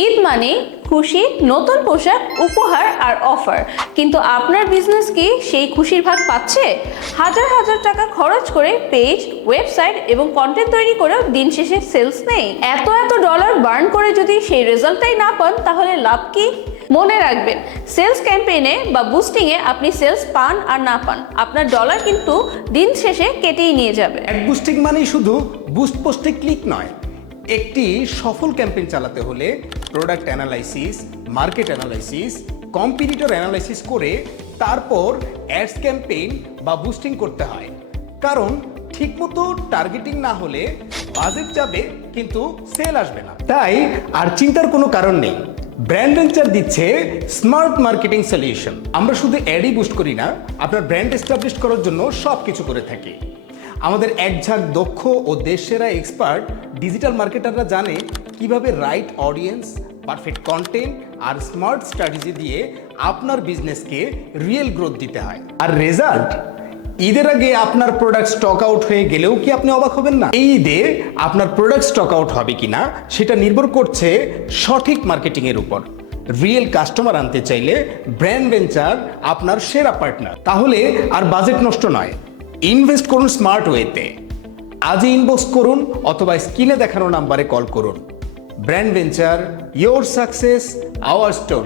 ঈদ মানে খুশি, নতুন পোশাক, উপহার আর অফার। কিন্তু আপনার বিজনেস কি সেই খুশির ভাগ পাচ্ছে? হাজার হাজার টাকা খরচ করে পেজ ওয়েবসাইট এবং কন্টেন্ট তৈরি করেও দিন শেষে সেলস নেই। এত এত ডলার বার্ন করে যদি সেই রেজাল্টটাই না পান, তাহলে লাভ কি? মনে রাখবেন সেলস ক্যাম্পেইনে বা বুস্টিংয়ে আপনি সেলস পান আর না পান। আপনার ডলার কিন্তু দিন শেষে কেটেই নিয়ে যাবে। বুস্টিং মানেই শুধু বুস্ট পোস্টে ক্লিক নয়, একটি সফল ক্যাম্পেইন চালাতে হলে product analysis market analysis competitor analysis করে তারপর অ্যাডস ক্যাম্পেইন বা বুস্টিং করতে হয়। কারণ ঠিকমতো টার্গেটিং না হলে বাজেট যাবে কিন্তু সেল আসবে না। তাই আর চিন্তার কোনো কারণ নেই। ব্র্যান্ড ভেঞ্চার দিচ্ছে স্মার্ট মার্কেটিং সলিউশন আমরা শুধু অ্যাডই বুস্ট করি না, আপনার ব্র্যান্ড এস্টাবলিশ করার জন্য সব কিছু করে থাকি। আমাদের একঝাঁক দক্ষ ও দেশসেরা এক্সপার্ট ডিজিটাল মার্কেটাররা জানে কীভাবে রাইট অডিয়েন্স পারফেক্ট কন্টেন্ট আর স্মার্ট স্ট্র্যাটেজি দিয়ে আপনার বিজনেসকে রিয়েল গ্রোথ দিতে হয়। আর রেজাল্ট ঈদের আগে আপনার প্রোডাক্ট স্টক আউট হয়ে গেলেও কি আপনি অবাক হবেন না? এই ঈদে আপনার প্রোডাক্ট স্টক আউট হবে কিনা সেটা নির্ভর করছে সঠিক মার্কেটিং এর উপর। রিয়েল কাস্টমার আনতে চাইলে ব্র্যান্ড ভেঞ্চার আপনার সেরা পার্টনার তাহলে আর বাজেট নষ্ট নয়। ইনভেস্ট করুন স্মার্ট ওয়েতে। আজই ইনবক্স করুন অথবা স্ক্রিনে দেখানো নাম্বারে কল করুন। Brand Venture your success, our story.